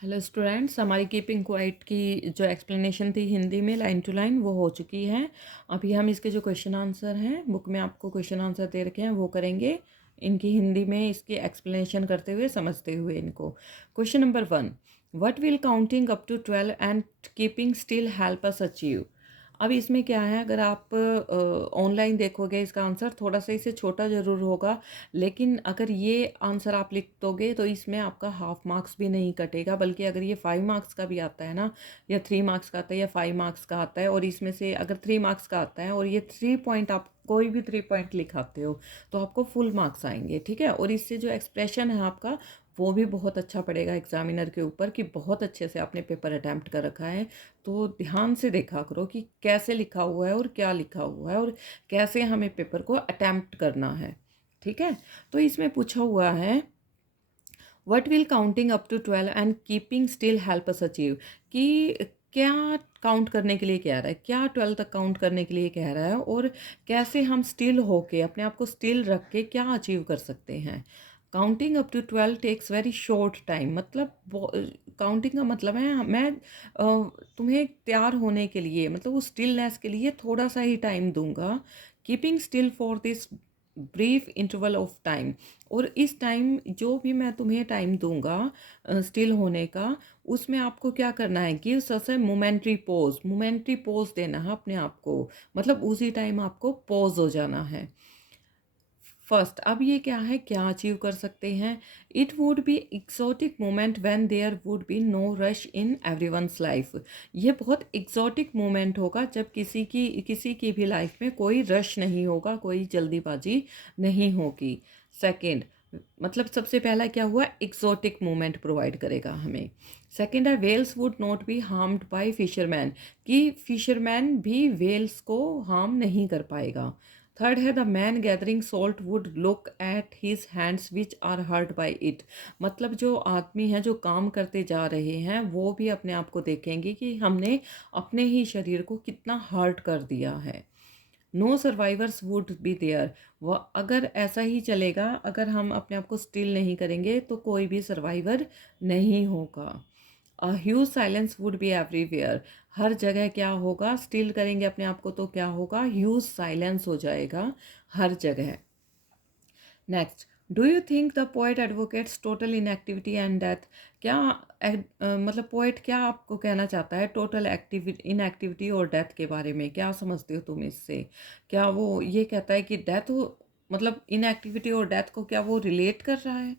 Hello students, हमारी keeping quiet की जो एक्सप्लेनेशन थी हिंदी में लाइन टू लाइन वो हो चुकी है। अभी हम इसके जो क्वेश्चन आंसर हैं, बुक में आपको क्वेश्चन आंसर दे रखे हैं, वो करेंगे इनकी हिंदी में, इसकी एक्सप्लेनेशन करते हुए, समझते हुए इनको। Question number 1, what will counting up to 12 and keeping still help us achieve. अब इसमें क्या है, अगर आप ऑनलाइन देखोगे इसका आंसर थोड़ा सा इससे छोटा ज़रूर होगा, लेकिन अगर ये आंसर आप लिख दोगे तो इसमें आपका हाफ मार्क्स भी नहीं कटेगा, बल्कि अगर ये 5 मार्क्स का भी आता है ना, या 3 मार्क्स का आता है या 5 मार्क्स का आता है, और इसमें से अगर 3 मार्क्स का आता है और ये 3 पॉइंट, आप कोई भी 3 पॉइंट लिखाते हो तो आपको फुल मार्क्स आएंगे। ठीक है, और इससे जो एक्सप्रेशन है आपका वो भी बहुत अच्छा पड़ेगा एग्जामिनर के ऊपर कि बहुत अच्छे से आपने पेपर अटैम्प्ट कर रखा है। तो ध्यान से देखा करो कि कैसे लिखा हुआ है और क्या लिखा हुआ है और कैसे हमें पेपर को अटैम्प्ट करना है। ठीक है, तो इसमें पूछा हुआ है what will counting up to 12 and keeping still help us achieve, कि क्या काउंट करने के लिए कह रहा है, क्या 12 तक काउंट करने के लिए कह रहा है, और कैसे हम स्टिल होके अपने आप को स्टिल रख के क्या अचीव कर सकते हैं। Counting up to 12 takes very short time, मतलब काउंटिंग का मतलब है मैं तुम्हें तैयार होने के लिए, मतलब उस स्टिलनेस के लिए थोड़ा सा ही टाइम दूंगा। Keeping still for this brief interval of time, और इस टाइम जो भी मैं तुम्हें टाइम दूंगा स्टिल होने का, उसमें आपको क्या करना है, गिव सच ए मोमेंट्री पोज देना है अपने आप को, मतलब उसी टाइम आपको पॉज हो जाना है। फर्स्ट, अब ये क्या है, क्या अचीव कर सकते हैं। It would be exotic moment when there would be no rush in everyone's life. ये बहुत एक्सोटिक मोमेंट होगा जब किसी की भी लाइफ में कोई रश नहीं होगा, कोई जल्दीबाजी नहीं होगी। सेकंड, मतलब सबसे पहला क्या हुआ, एक्सोटिक मोमेंट प्रोवाइड करेगा हमें। सेकंड है whales would not be harmed by fisherman, कि फिशरमैन भी वेल्स को हार्म नहीं कर पाएगा। थर्ड है the man gathering salt would look at his hands which are hurt by it, मतलब जो आदमी है जो काम करते जा रहे हैं वो भी अपने आप को देखेंगे कि हमने अपने ही शरीर को कितना हर्ट कर दिया है। No survivors would be there, वह अगर ऐसा ही चलेगा, अगर हम अपने आप को स्टिल नहीं करेंगे तो कोई भी सर्वाइवर नहीं होगा। A huge silence would be everywhere, हर जगह क्या होगा, स्टिल करेंगे अपने आप को तो क्या होगा, ह्यूज साइलेंस हो जाएगा हर जगह। Next, do you think the poet advocates total inactivity and death, क्या मतलब पोएट क्या आपको कहना चाहता है टोटल एक्टिविटी इनएक्टिविटी और डेथ के बारे में, क्या समझते हो तुम इससे। क्या वो ये कहता है कि डेथ हो, मतलब इनएक्टिविटी और डेथ को क्या वो रिलेट कर रहा है।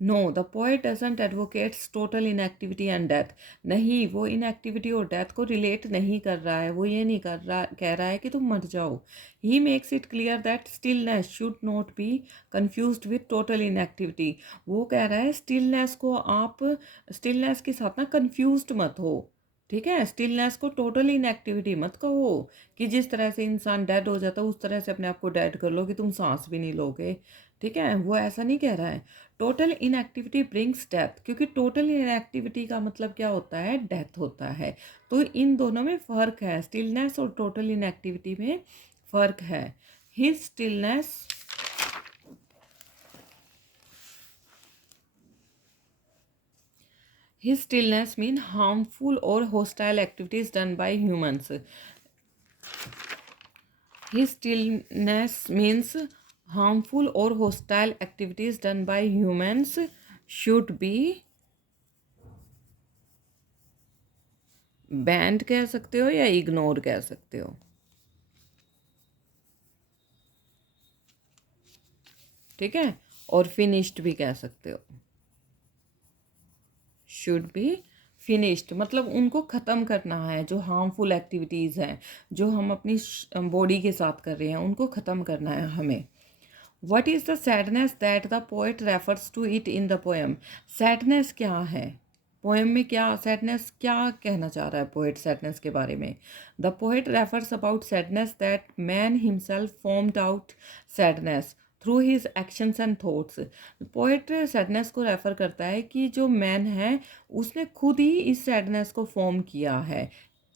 No, the poet doesn't advocates total inactivity and death, नहीं, वो इनएक्टिविटी और डेथ को रिलेट नहीं कर रहा है, वो ये नहीं कर रहा, कह रहा है कि तुम मर जाओ। He makes it clear that stillness should not be confused with total inactivity, वो कह रहा है स्टिलनेस को आप स्टिलनेस के साथ ना कन्फ्यूज्ड मत हो। ठीक है, स्टिलनेस को टोटल इनएक्टिविटी मत कहो कि जिस तरह से इंसान डेड हो जाता है उस तरह से अपने आप को डेड कर लो कि तुम सांस भी नहीं लोगे। ठीक है, वो ऐसा नहीं कह रहा है। टोटल इनएक्टिविटी ब्रिंग्स डेथ, क्योंकि टोटल इनएक्टिविटी का मतलब क्या होता है, डेथ होता है। तो इन दोनों में फ़र्क है, स्टिलनेस और टोटल इनएक्टिविटी में फ़र्क है। His stillness His stillness mean harmful or hostile activities done by humans. His stillness means harmful or hostile activities done by humans should be banned कह सकते हो या इग्नोर कह सकते हो। ठीक है, और फिनिश्ड भी कह सकते हो। शुड बी फिनिश्ड मतलब उनको ख़त्म करना है, जो हार्मफुल एक्टिविटीज़ हैं जो हम अपनी बॉडी के साथ कर रहे हैं उनको ख़त्म करना है हमें। What is the sadness that the poet refers to it in the poem, sadness क्या है पोएम में, क्या सैडनेस क्या कहना चाह रहा है पोएट सैडनेस के बारे में। The poet refers about sadness that man himself formed out sadness through his actions and thoughts, poet sadness को रेफर करता है कि जो मैन है उसने खुद ही इस सैडनेस को फॉर्म किया है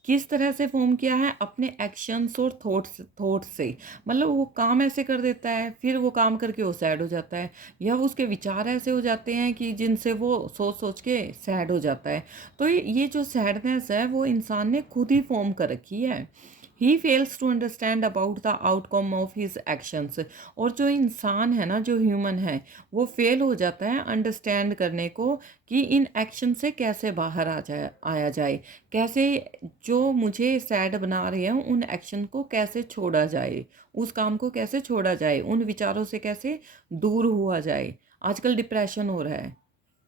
किस तरह से फॉर्म किया है, अपने एक्शंस और थॉट्स से। मतलब वो काम ऐसे कर देता है, फिर वो काम करके वो सैड हो जाता है, या उसके विचार ऐसे हो जाते हैं कि जिनसे वो सोच सोच के सैड हो जाता है। तो ये जो सैडनेस है वो इंसान ने खुद ही फॉर्म कर रखी है। He fails to understand about the outcome of his actions. और जो इंसान है ना, जो ह्यूमन है, वो फेल हो जाता है अंडरस्टैंड करने को कि इन एक्शन से कैसे बाहर आया जाए, कैसे जो मुझे सैड बना रहे हैं उन एक्शन को कैसे छोड़ा जाए, उस काम को कैसे छोड़ा जाए, उन विचारों से कैसे दूर हुआ जाए। आजकल डिप्रेशन हो रहा है,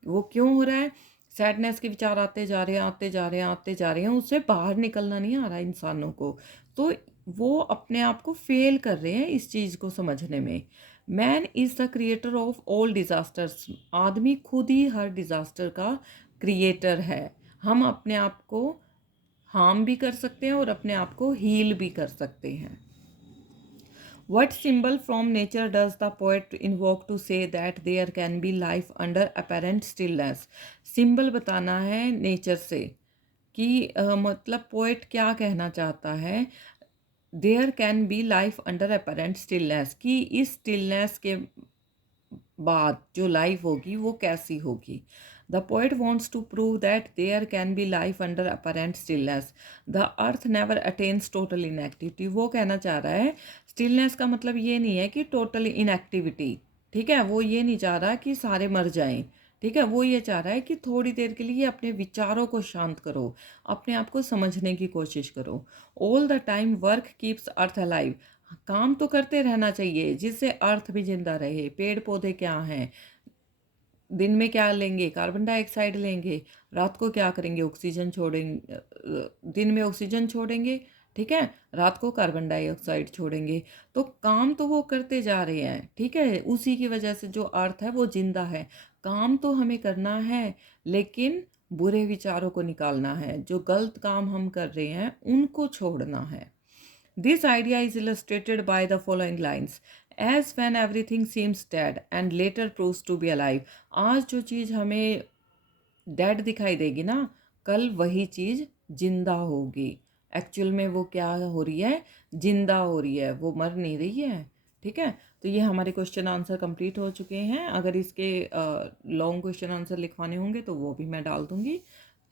वो क्यों हो रहा है? सैडनेस के विचार आते जा रहे हैं, आते जा रहे हैं, आते जा रहे हैं, उससे बाहर निकलना नहीं आ रहा इंसानों को। तो वो अपने आप को फेल कर रहे हैं इस चीज़ को समझने में। Man is the creator of all disasters. आदमी खुद ही हर डिज़ास्टर का क्रिएटर है। हम अपने आप को हार्म भी कर सकते हैं और अपने आप को हील भी कर सकते हैं। What symbol from nature does the poet invoke to say that there can be life under apparent stillness? Symbol बताना है नेचर से कि मतलब पोएट क्या कहना चाहता है। There can be life under apparent stillness, कि इस स्टिलनेस के बाद जो लाइफ होगी वो कैसी होगी। The poet wants to prove that there can be life under apparent stillness. The earth never attains total inactivity. वो कहना चाह रहा है स्टिलनेस का मतलब ये नहीं है कि टोटल इनएक्टिविटी, ठीक है, वो ये नहीं चाह रहा कि सारे मर जाएं, ठीक है, वो ये चाह रहा है कि थोड़ी देर के लिए अपने विचारों को शांत करो, अपने आप को समझने की कोशिश करो। All the time work keeps earth alive. काम तो करते रहना चाहिए जिससे अर्थ भी जिंदा रहे। पेड़ पौधे क्या हैं, दिन में क्या लेंगे, कार्बन डाइऑक्साइड लेंगे, रात को क्या करेंगे, ऑक्सीजन छोड़ेंगे, दिन में ऑक्सीजन छोड़ेंगे, ठीक है, रात को कार्बन डाइऑक्साइड छोड़ेंगे। तो काम तो वो करते जा रहे हैं, ठीक है, उसी की वजह से जो अर्थ है वो जिंदा है। काम तो हमें करना है, लेकिन बुरे विचारों को निकालना है, जो गलत काम हम कर रहे हैं उनको छोड़ना है। This idea is illustrated by the following lines. As when everything seems dead and later proves to be alive. आज जो चीज़ हमें डेड दिखाई देगी ना, कल वही चीज़ जिंदा होगी। एक्चुअल में वो क्या हो रही है, जिंदा हो रही है, वो मर नहीं रही है, ठीक है। तो ये हमारे क्वेश्चन आंसर कंप्लीट हो चुके हैं। अगर इसके लॉन्ग क्वेश्चन आंसर लिखवाने होंगे तो वो भी मैं डाल दूंगी।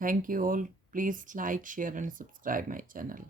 Thank you all. Please like share and subscribe my channel.